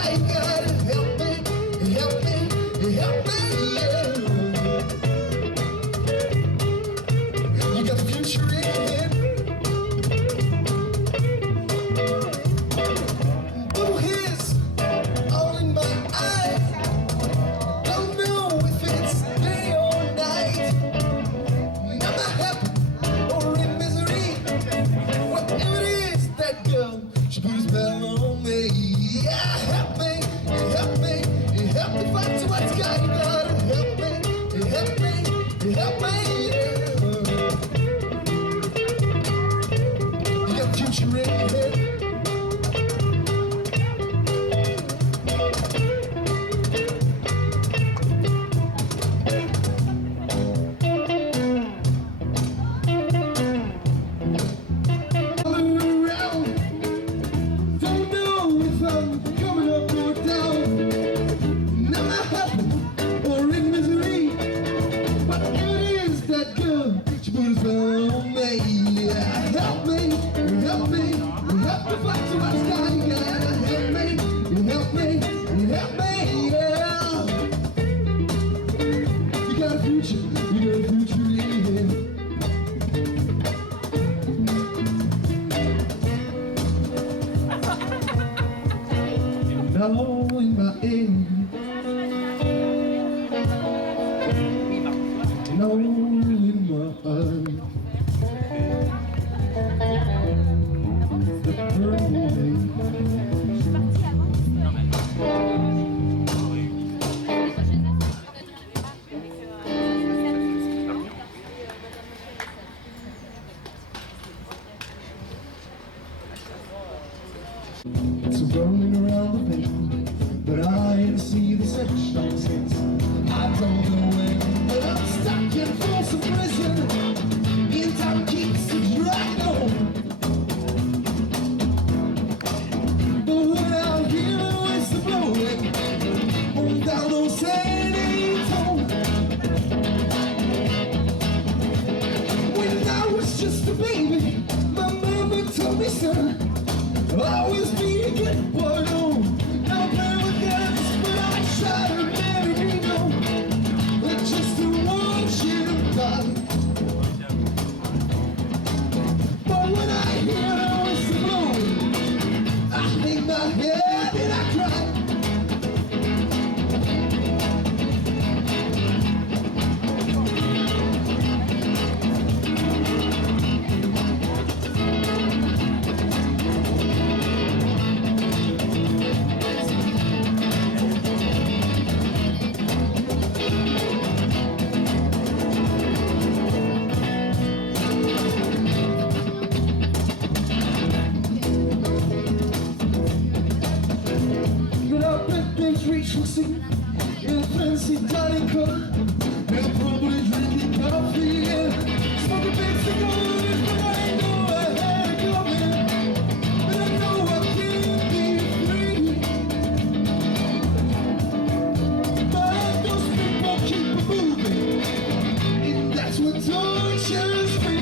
sky, you gotta help me, help me, help me, yeah. You got the future in your head. Blue hairs all in my eyes. Don't know if it's day or night. Am I happy or in misery? Whatever it is, that girl, she put a spell on me. Yeah, help me, help me, help me fight to what's got. You gotta help me, help me, help me, yeah. You got the future in your head. Now in my head, now in my eyes, the burning it's rolling around the bend, but I ain't see the such nonsense. I don't know when, but I'm stuck in Folsom Prison. In time keeps the drag on. But when I hear the whistle blowing on down those sandy tones, when I was just a baby, my mama told me, son, always be a good boy, no. Don't play with guns, but I try to marry me, no. But just to want you to die. But when I hear the whistle blowing, I hang my head and I cry. Reach for see in a fancy dining car. They're probably drinking coffee, yeah. Smoking big cigars, but I know I had it coming. But I know I can't be free. But those people keep moving, and that's what tortures me.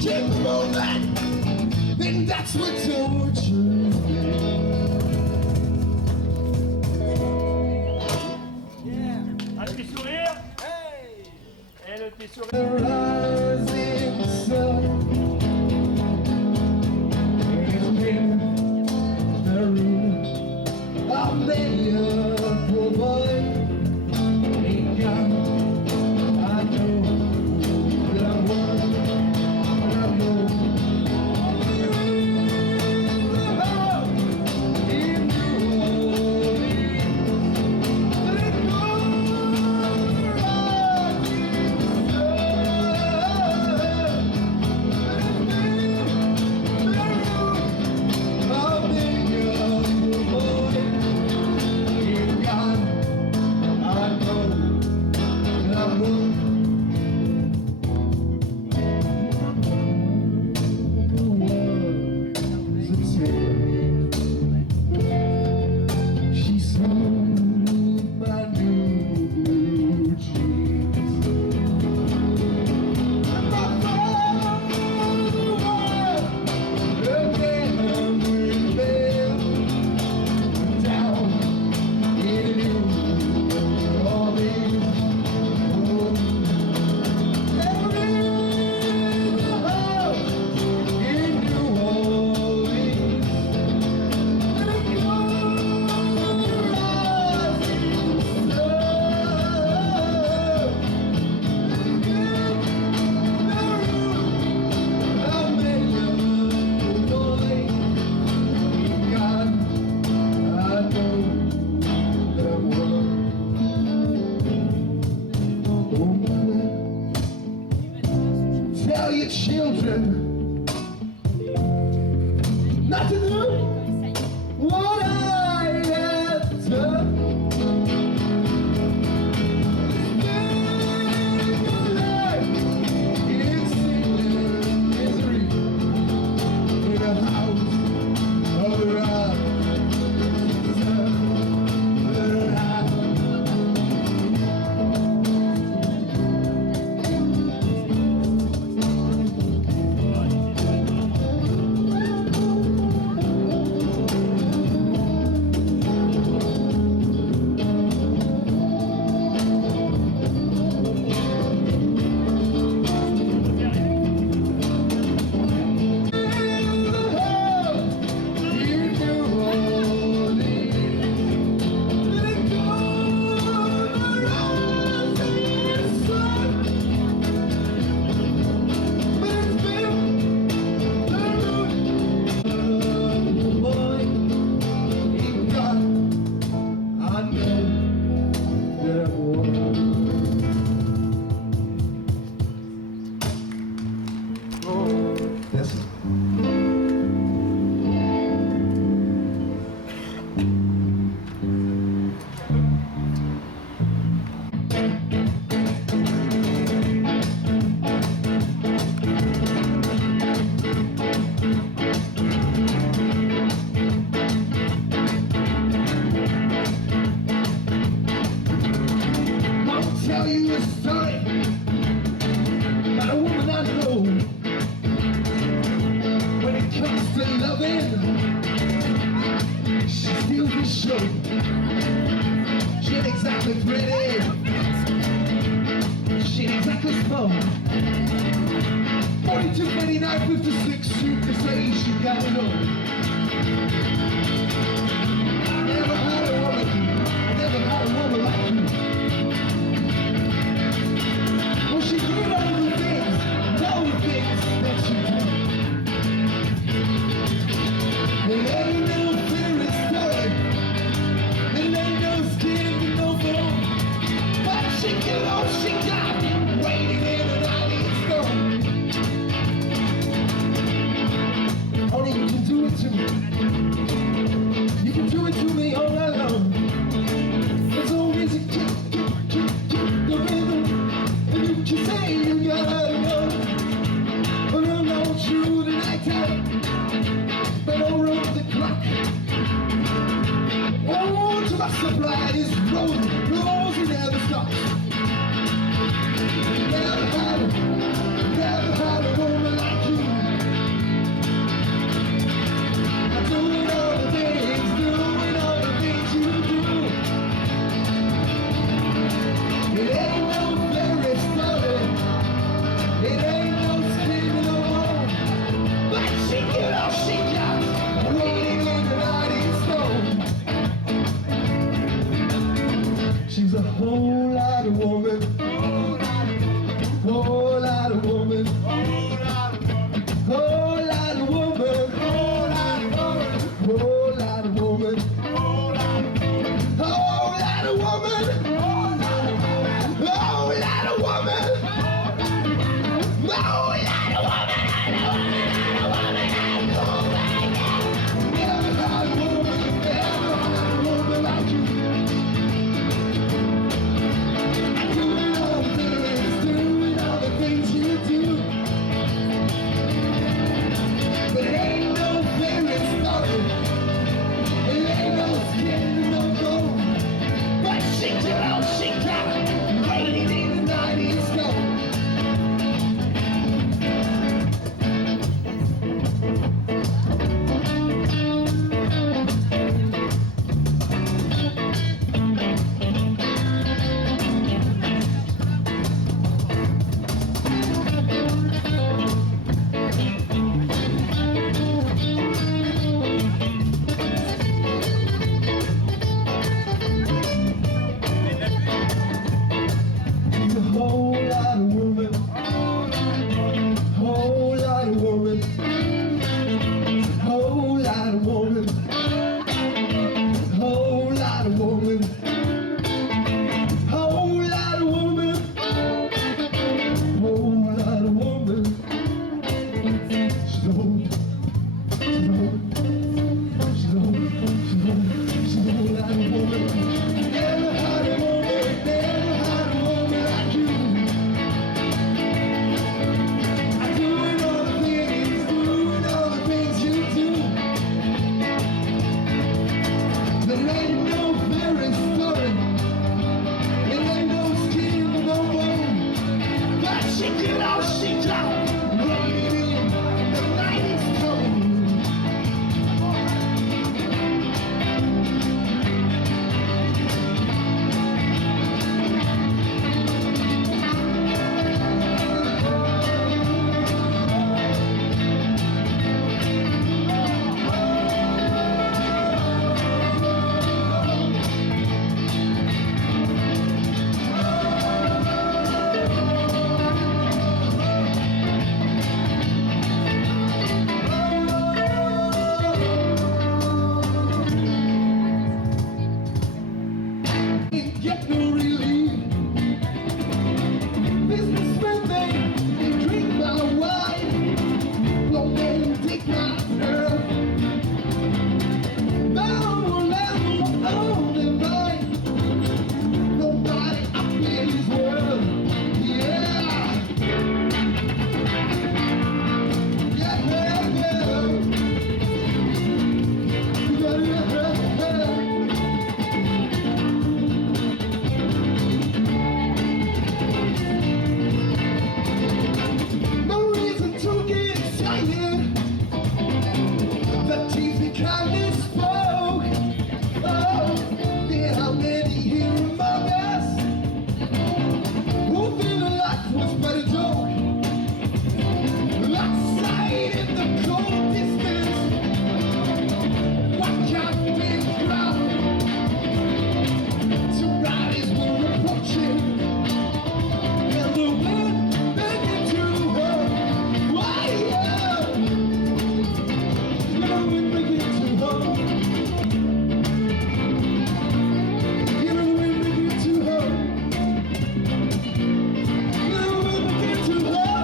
Keep moving, and that's what torture is. Yeah. Un petit sourire. Hey. Et le petit sourire. The rising sun children not to do what I have done. Spend your life in sin and misery in a house of wrath. Yes. I'll tell you a story about a woman I know. When it comes to loving, she steals the show. She ain't exactly pretty, she ain't exactly small. 42, 29, 56, you can say she got it all. Never had a woman like you. Well, she did all the things that you do. It ain't no fairy story, it ain't no skin and no bone, but she get all she got, waiting in an alley stone. Only you can do it to me. You can do it to me all night long. As long as you keep the rhythm, and you can say you gotta go. But I'm not through the night time, but I'll run the clock. Oh, to my supply is rolling, rolls and never stops. Never had a woman like you. I'm doing all the things you do. It ain't no fairy story, it ain't no skin no more, but she get all she got, waiting in the night stone. She's a whole lot of woman, whole lot of woman, whole lot of woman, whole lot of woman, whole lot of woman, whole lot of woman, whole lot of woman, whole lot of woman, whole lot of woman, never had a woman like you. Doing all the things you do. But it ain't no fairy story, it ain't no skin no bone, but she did all she got, waiting in the 90s stone. had a woman, never had a woman, never had a woman like you. I'm doing all the things you do. There ain't no fairy story, there ain't no skin, no bone, but she did all she got. Lady, the night is coming. Get no relief. Businessmen, they drink my wine. Don't they take my girl? Bound will never own their mind. Nobody up in this world. Yeah. Yeah, yeah, yeah. Yeah, yeah, yeah. No reason to get excited. The teasing kindness spoke. Oh, yeah, how many here among us who feel life was but a joke? Lost sight in the cold distance. What captain crowd? Somebody's were approaching. And the wind began to blow. Why, yeah. The wind began to blow. You know the wind began to blow. The wind began to blow.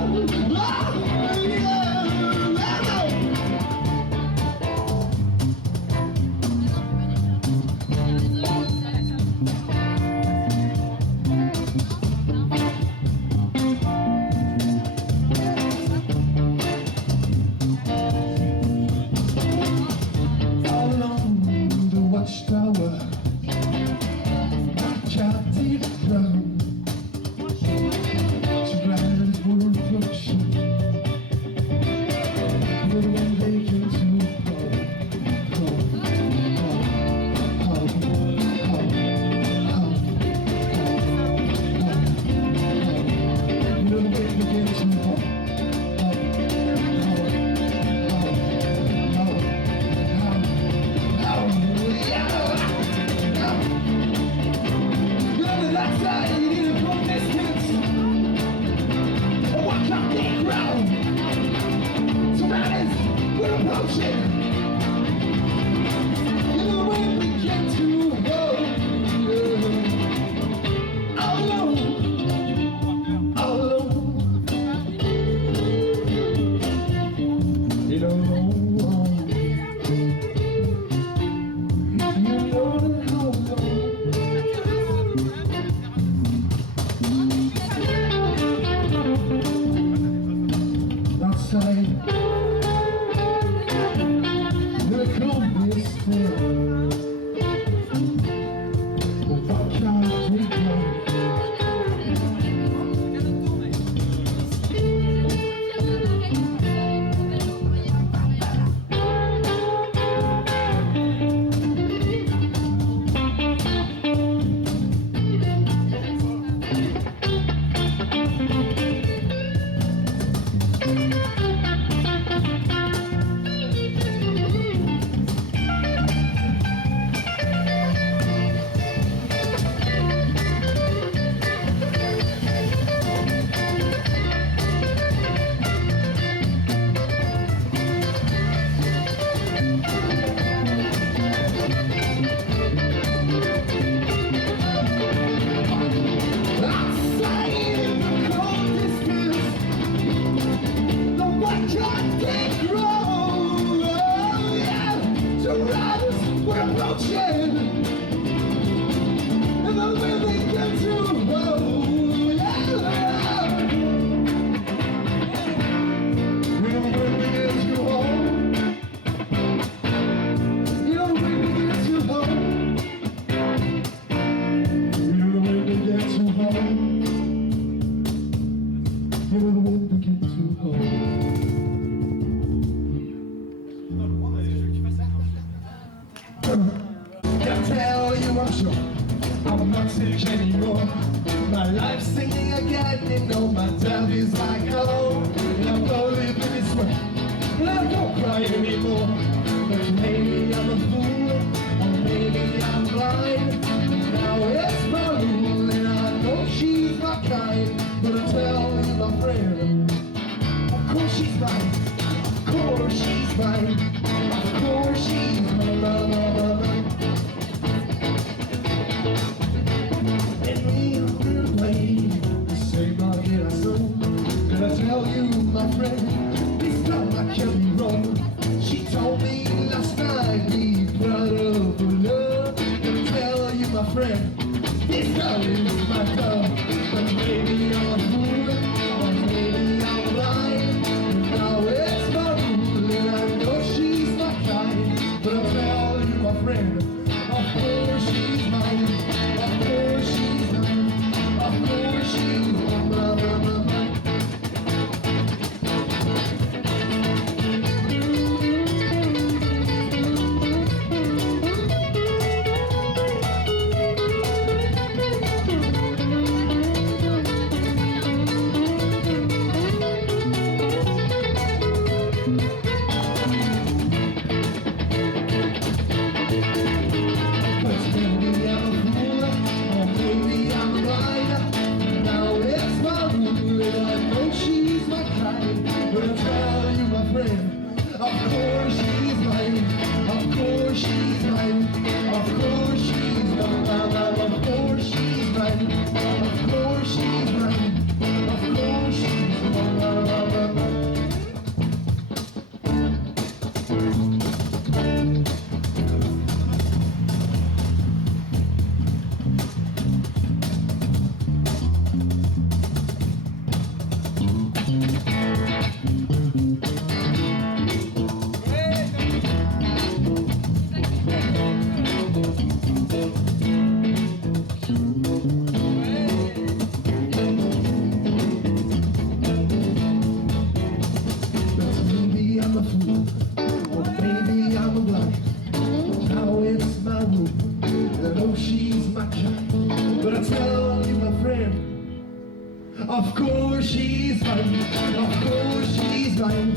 Oh, yeah. I know. All along the watchtower, watch out the crowd. Surrounded were approaching. But when they came to I tell you I'm sure I'm not sick anymore. My life's singing again, you know my time is like home. And I'm gonna live in this way, and I don't cry anymore. But maybe I'm a fool, or maybe I'm blind. Now it's my rule, and I know she's not kind. But I tell you my friend, of course she's mine, of course she's mine, of course she's mine, mine, mine, mine, mine. Can I tell you, my friend, this time I can't be wrong. She told me last night, be proud of her love. Can I tell you, my friend, this girl is my girl. But maybe I'm a fool, or maybe I'm blind. Now it's my rule, and I know she's not kind. But I tell you, my friend, of course she's mine, of course she's mine, of course she's mine, blah, blah, blah, blah. Of course she's mine, of course she's mine, of course she's mine, of course she's mine, of course she's mine, of course she's mine. Of course she's mine, of course she's mine,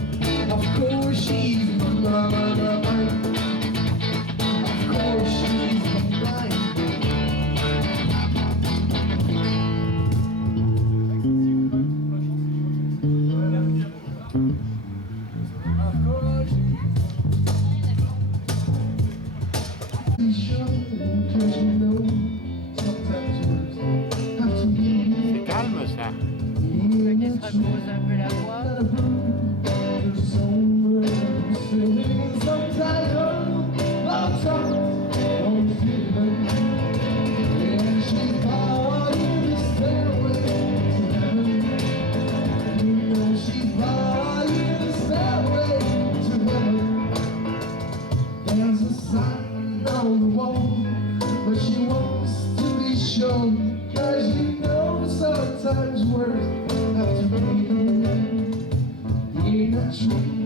of course she's mine, mine, mine. Of course she's mine. Of course she's Calme ça. Peut-être repose un peu la voix. There's a sign on the wall, but she wants to be shown. Cause you know sometimes words have to be in a tree.